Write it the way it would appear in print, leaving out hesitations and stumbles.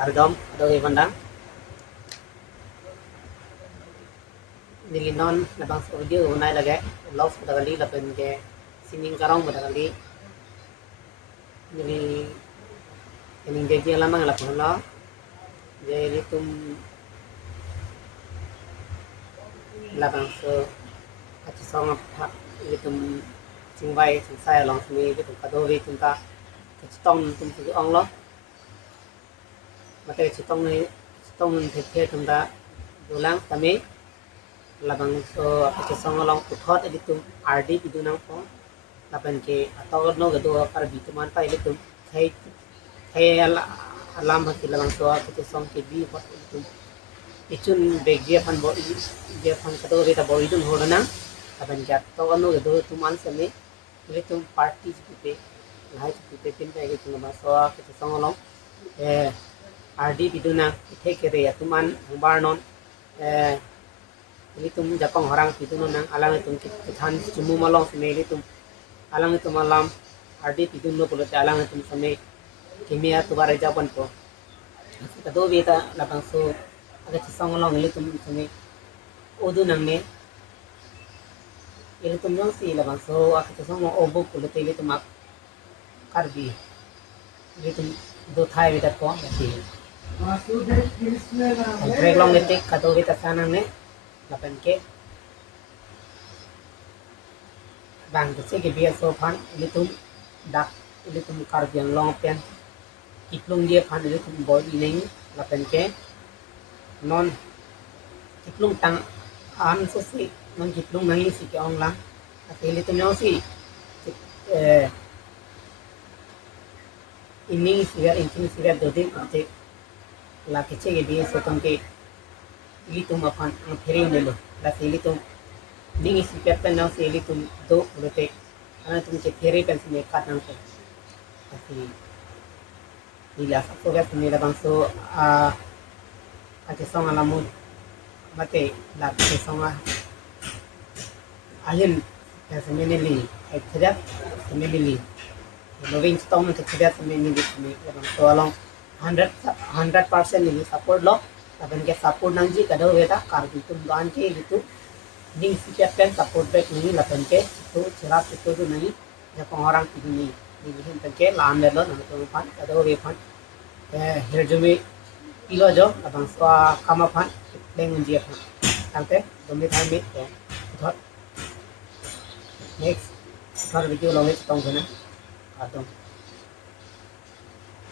Argam do pandang nilinon na bang audio unai lagi love pada kali lapen ke singing karong pada kali nili ini jadi lama ngelakuin lo jadi tum labang so aci song apa itu cingwai cingsai long sini itu kadori tunta citong tum tu ong lo mate citong ni citong theke tunta dulang kami labang so aci song long uthot itu RD itu nang po lapan ke atau no gado kar bitu manta itu hey alam hati labang so aci song ke bi pot itu ichun begge fan bo je fan kadori ta bo itu hodana lapan ke atau no gado tuman sami itu party pe lai pe pin pe itu nama so aci song long RD itu na theke re tuman bar non ini tum Jepang orang itu nang alang itu kita cuma malam semai itu alang itu malam RD itu no boleh alang itu semai kimia tu barai Jepang tu kita tu kita lapang so agak cisong malam ini tum semai udu nang ne ini tum yang si lapang so agak cisong mau obuk boleh tu ini tum mak karbi ini tum do thai kita tu si break long itu kata kita sana ne lapan ke bang tu ke biasa so pan ini tu dak ini tu karbian long pen iplung dia pan ini tu boy ini lapan ke non iplung tang an so si non iplung nang si ke ong lang tapi ini tu nyaw si ini sigar dodi ate la ke che ke biasa so ke ini tuh makan piring dulu, dah sini tuh dingin sih pepen nang sini tuh do berarti karena tuh cek piring kan sini kat nang tuh, tapi bila so kan sini dah bangso aja song alamu, mate lah aja song alin kan sini ni terjadi sini ni, loving stone terjadi sini ni bangso along 100% ini support lo. Laban ke support nang ji kada weta kar itu ban ke gitu ding si captain support back ni laban ke itu cerap itu tu nai ya orang ini ni hin ke lam le lo nang tu pan kada we pan here jumi ilo jo laban swa kama pan deng ji pan tante domi thai mit thot next thar video lo ne tong kana adom